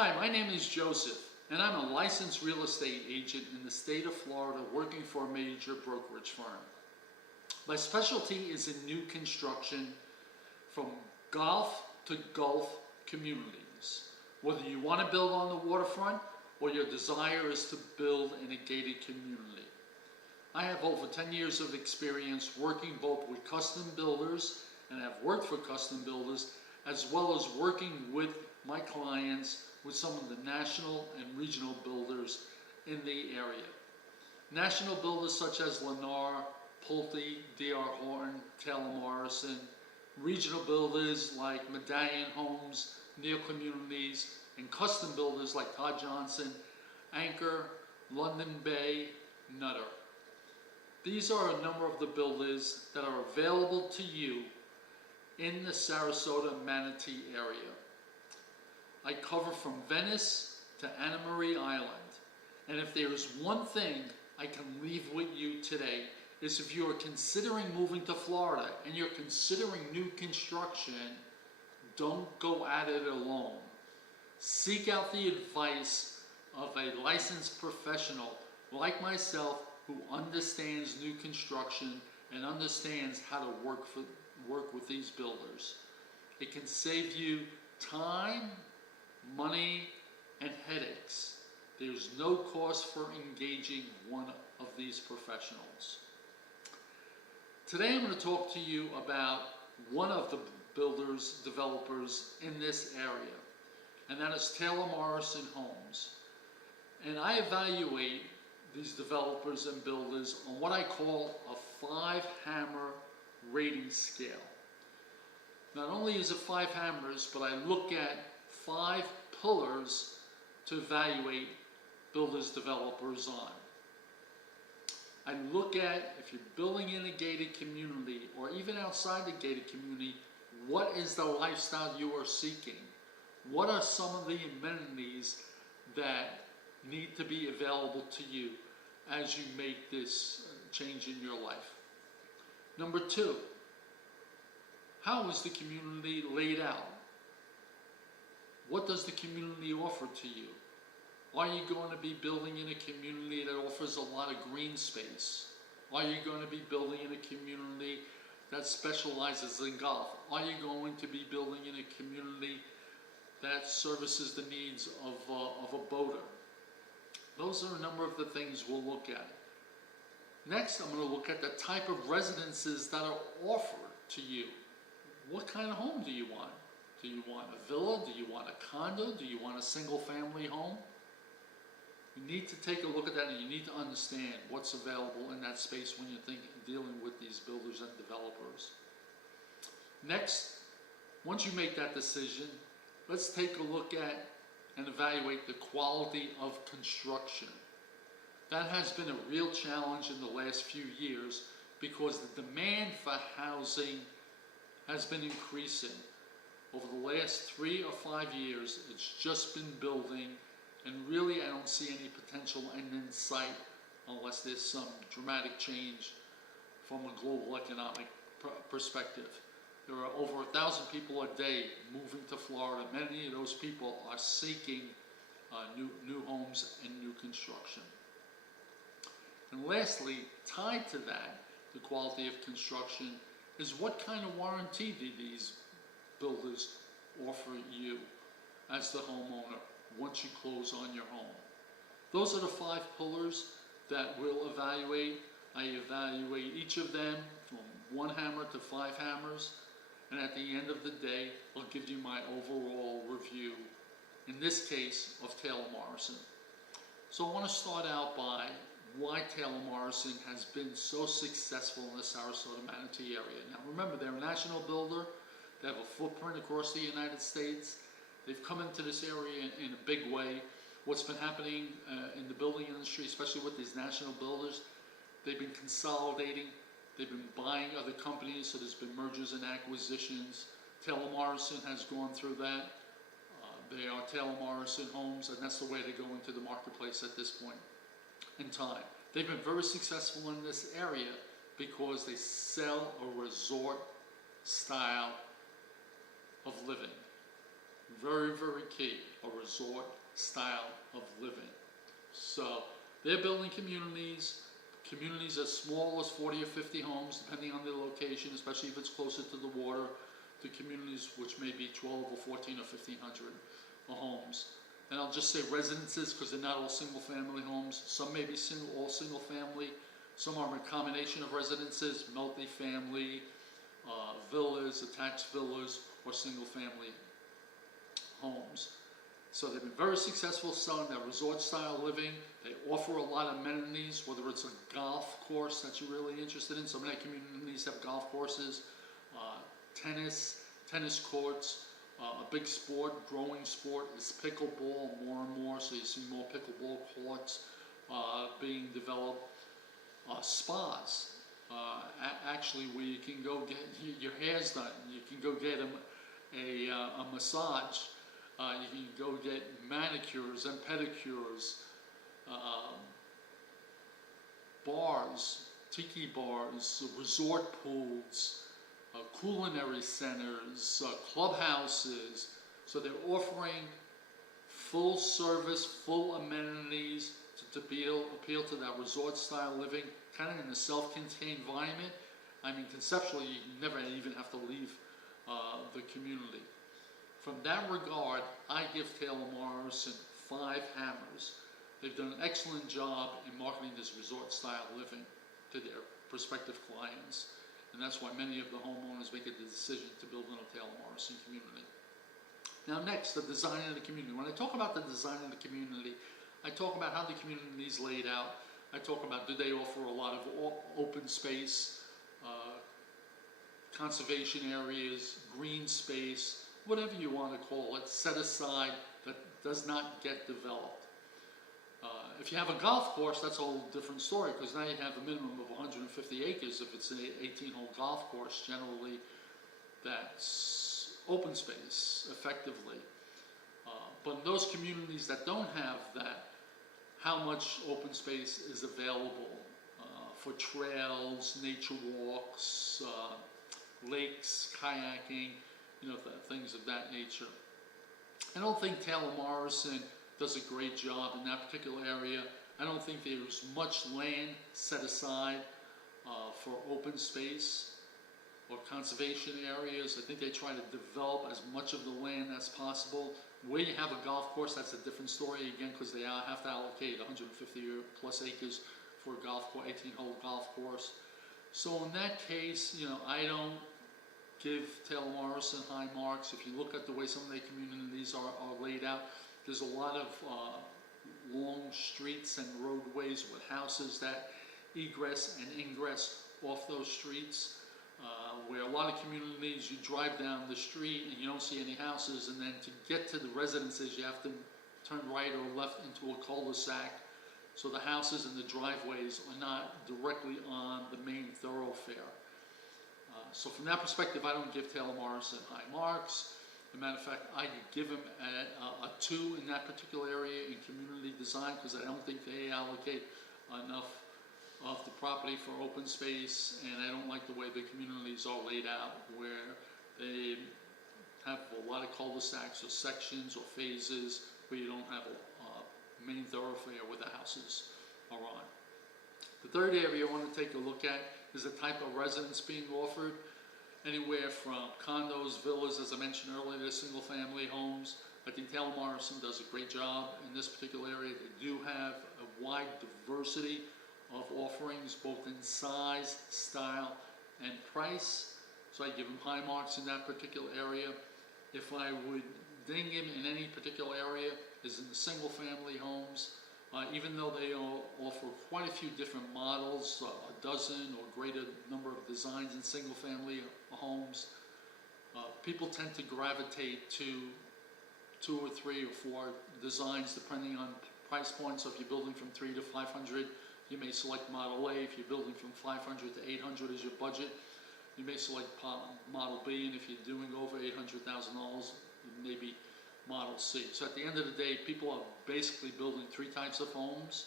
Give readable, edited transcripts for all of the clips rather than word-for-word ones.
Hi, my name is Joseph, and I'm a licensed real estate agent in the state of Florida working for a major brokerage firm. My specialty is in new construction from golf to Gulf communities. Whether you want to build on the waterfront or your desire is to build in a gated community. I have over 10 years of experience working both with custom builders and have worked for custom builders, as well as working with my clients with some of the national and regional builders in the area. National builders such as Lennar, Pulte, D.R. Horton, Taylor Morrison, regional builders like Medallion Homes, Neal Communities, and custom builders like Todd Johnson, Anchor, London Bay, Nutter. These are a number of the builders that are available to you in the Sarasota, Manatee area. I cover from Venice to Anna Marie Island. And if there is one thing I can leave with you today, is if you are considering moving to Florida and you're considering new construction, don't go at it alone. Seek out the advice of a licensed professional like myself who understands new construction and understands how to work with these builders. It can save you time, money, and headaches. There's no cost for engaging one of these professionals. Today I'm going to talk to you about one of the builders, developers in this area, and that is Taylor Morrison Homes. And I evaluate these developers and builders on what I call a 5-hammer rating scale. Not only is it 5 hammers, but I look at 5 pillars to evaluate builders, developers on. I look at, if you're building in a gated community or even outside the gated community, what is the lifestyle you are seeking? What are some of the amenities that need to be available to you as you make this change in your life? Number 2, how is the community laid out? What does the community offer to you? Are you going to be building in a community that offers a lot of green space? Are you going to be building in a community that specializes in golf? Are you going to be building in a community that services the needs of a boater? Those are a number of the things we'll look at. Next, I'm going to look at the type of residences that are offered to you. What kind of home do you want? Do you want a villa? Do you want a condo? Do you want a single family home? You need to take a look at that, and you need to understand what's available in that space when you're dealing with these builders and developers. Next, once you make that decision, let's take a look at and evaluate the quality of construction. That has been a real challenge in the last few years because the demand for housing has been increasing. Over the last 3 or 5 years, it's just been building, and really I don't see any potential end in sight unless there's some dramatic change from a global economic perspective. There are over 1,000 people a day moving to Florida. Many of those people are seeking new homes and new construction. And lastly, tied to that, the quality of construction, is what kind of warranty do these builders offer you as the homeowner once you close on your home. Those are the 5 pillars that we'll evaluate. I evaluate each of them from 1 hammer to 5 hammers, and at the end of the day, I'll give you my overall review, in this case, of Taylor Morrison. So I want to start out by why Taylor Morrison has been so successful in the Sarasota, Manatee area. Now remember, they're a national builder. They have a footprint across the United States. They've come into this area in a big way. What's been happening in the building industry, especially with these national builders, they've been consolidating. They've been buying other companies, so there's been mergers and acquisitions. Taylor Morrison has gone through that. They are Taylor Morrison Homes, and that's the way they go into the marketplace at this point in time. They've been very successful in this area because they sell a resort style of living. Very, very key. A resort style of living. So they're building communities as small as 40 or 50 homes, depending on the location, especially if it's closer to the water, to communities which may be 12 or 14 or 1,500 homes. And I'll just say residences because they're not all single-family homes. Some may be all single-family. Some are a combination of residences, multi-family, villas, attached villas, or single-family homes. So they've been very successful selling that resort-style living. They offer a lot of amenities, whether it's a golf course that you're really interested in. Some of their communities have golf courses, tennis courts. A big sport, growing sport, is pickleball more and more. So you see more pickleball courts being developed. Spas, actually, where you can go get your hair's done. You can go get a massage. You can go get manicures and pedicures, bars, tiki bars, resort pools, culinary centers, clubhouses. So they're offering full service, full amenities to appeal to that resort style living, kind of in a self-contained environment. I mean, conceptually, you never even have to leave the community. From that regard, I give Taylor Morrison 5 hammers. They've done an excellent job in marketing this resort-style living to their prospective clients, and that's why many of the homeowners make the decision to build in a Taylor Morrison community. Now next, the design of the community. When I talk about the design of the community, I talk about how the community is laid out. I talk about, do they offer a lot of open space, conservation areas, green space, whatever you want to call it, set aside that does not get developed. If you have a golf course, that's a whole different story, because now you have a minimum of 150 acres. If it's an 18-hole golf course, generally that's open space, effectively. But in those communities that don't have that, how much open space is available for trails, nature walks, lakes, kayaking, things of that nature. I don't think Taylor Morrison does a great job in that particular area. I don't think there's much land set aside for open space or conservation areas. I think they try to develop as much of the land as possible. Where you have a golf course, that's a different story again, because they have to allocate 150 plus acres for a golf course, 18-hole golf course. So in that case, I don't give Taylor Morrison high marks. If you look at the way some of their communities are laid out, there's a lot of long streets and roadways with houses that egress and ingress off those streets, where a lot of communities, you drive down the street and you don't see any houses, and then to get to the residences you have to turn right or left into a cul-de-sac. So the houses and the driveways are not directly on the main thoroughfare. So from that perspective, I don't give Taylor Morrison high marks. As a matter of fact, I give him a 2 in that particular area in community design, because I don't think they allocate enough of the property for open space, and I don't like the way the communities are laid out, where they have a lot of cul-de-sacs or sections or phases where you don't have a main thoroughfare where the houses are on. The third area I want to take a look at is the type of residence being offered. Anywhere from condos, villas, as I mentioned earlier, to single-family homes. I think Taylor Morrison does a great job in this particular area. They do have a wide diversity of offerings, both in size, style, and price. So I give him high marks in that particular area. If I would ding him in any particular area, is in the single-family homes. Even though they offer quite a few different models, a dozen or greater number of designs in single-family homes, people tend to gravitate to 2 or 3 or 4 designs depending on price points. So if you're building from 3 to 500, you may select Model A. If you're building from 500 to 800 as your budget, you may select Model B. And if you're doing over $800,000, maybe Model C. So at the end of the day, people are basically building 3 types of homes,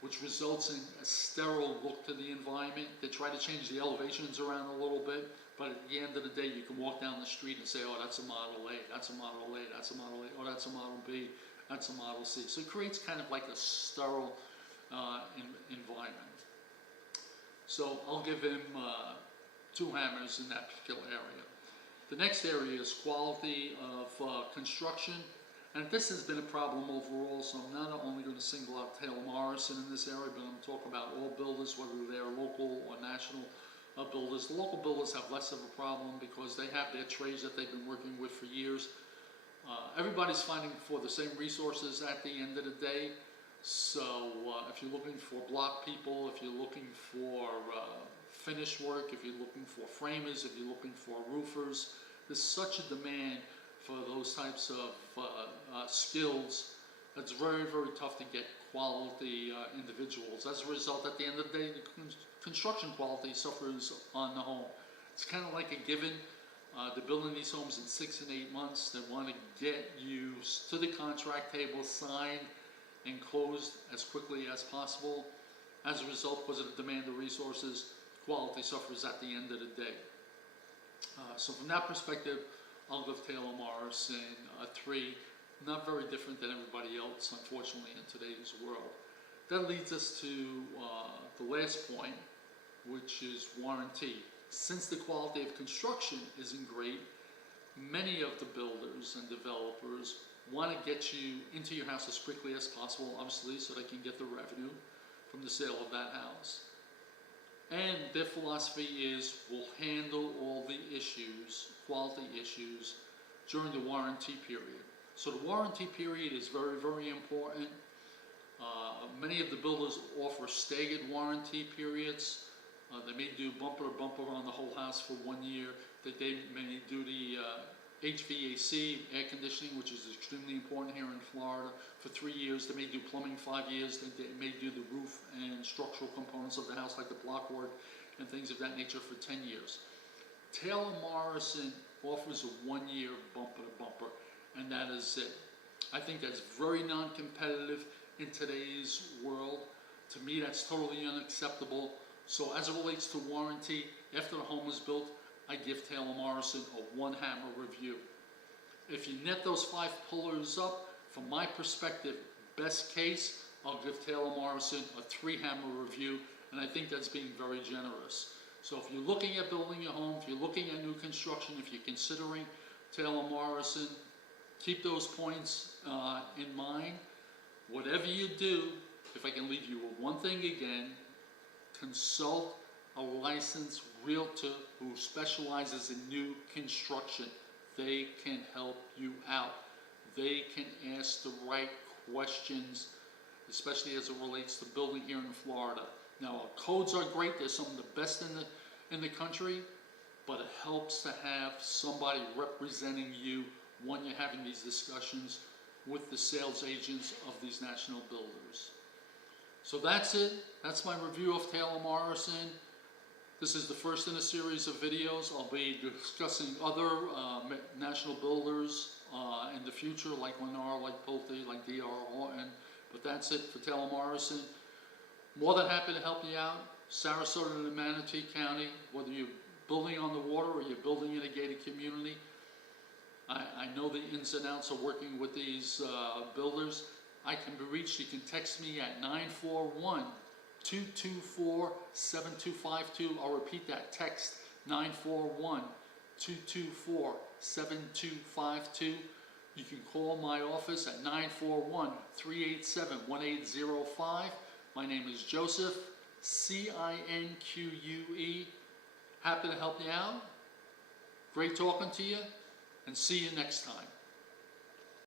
which results in a sterile look to the environment. They try to change the elevations around a little bit, But at the end of the day, you can walk down the street and say, oh, that's a Model A, that's a Model A, that's a Model A, oh, that's a Model B, that's a Model C. So it creates kind of like a sterile environment. So I'll give him 2 hammers in that particular area. The next area is quality of construction. And this has been a problem overall, so I'm not only going to single out Taylor Morrison in this area, but I'm going to talk about all builders, whether they're local or national builders. The local builders have less of a problem because they have their trades that they've been working with for years. Everybody's fighting for the same resources at the end of the day. So if you're looking for block people, if you're looking for finish work, if you're looking for framers, if you're looking for roofers, there's such a demand for those types of skills. It's very, very tough to get quality individuals. As a result, at the end of the day, the construction quality suffers on the home. It's kind of like a given. They're building these homes in 6 and 8 months. They want to get you to the contract table, signed and closed as quickly as possible. As a result, because of the demand of resources, quality suffers at the end of the day. So from that perspective, I'll give Taylor Morrison a 3. Not very different than everybody else, unfortunately, in today's world. That leads us to the last point, which is warranty. Since the quality of construction isn't great, many of the builders and developers want to get you into your house as quickly as possible, obviously, so they can get the revenue from the sale of that house. And their philosophy is, we'll handle all the issues, quality issues, during the warranty period. So the warranty period is very, very important. Many of the builders offer staggered warranty periods. They may do bumper to bumper on the whole house for 1 year. They may do the HVAC, air conditioning, which is extremely important here in Florida, for 3 years. They may do plumbing 5 years. They may do the roof and structural components of the house, like the block work and things of that nature, for 10 years. Taylor Morrison offers a 1 year bumper to bumper, and that is it. I think that's very non-competitive in today's world. To me, that's totally unacceptable. So as it relates to warranty, after the home is built, I give Taylor Morrison a 1 hammer review. If you net those 5 pillars up, from my perspective, best case, I'll give Taylor Morrison a 3 hammer review, and I think that's being very generous. So if you're looking at building a home, if you're looking at new construction, if you're considering Taylor Morrison, keep those points in mind. Whatever you do, if I can leave you with one thing again, consult a licensed realtor who specializes in new construction. They can help you out. They can ask the right questions, especially as it relates to building here in Florida. Now, our codes are great. They're some of the best in the country, but it helps to have somebody representing you when you're having these discussions with the sales agents of these national builders. So that's it. That's my review of Taylor Morrison. This is the first in a series of videos. I'll be discussing other national builders in the future, like Lennar, like Pulte, like D.R. Horton. But that's it for Taylor Morrison. More than happy to help you out. Sarasota and Manatee County, whether you're building on the water or you're building in a gated community, I know the ins and outs of working with these builders. I can be reached. You can text me at 941-224-7252. I'll repeat that text, 941-224-7252. You can call my office at 941-387-1805. My name is Joseph, C-I-N-Q-U-E. Happy to help you out. Great talking to you, and see you next time.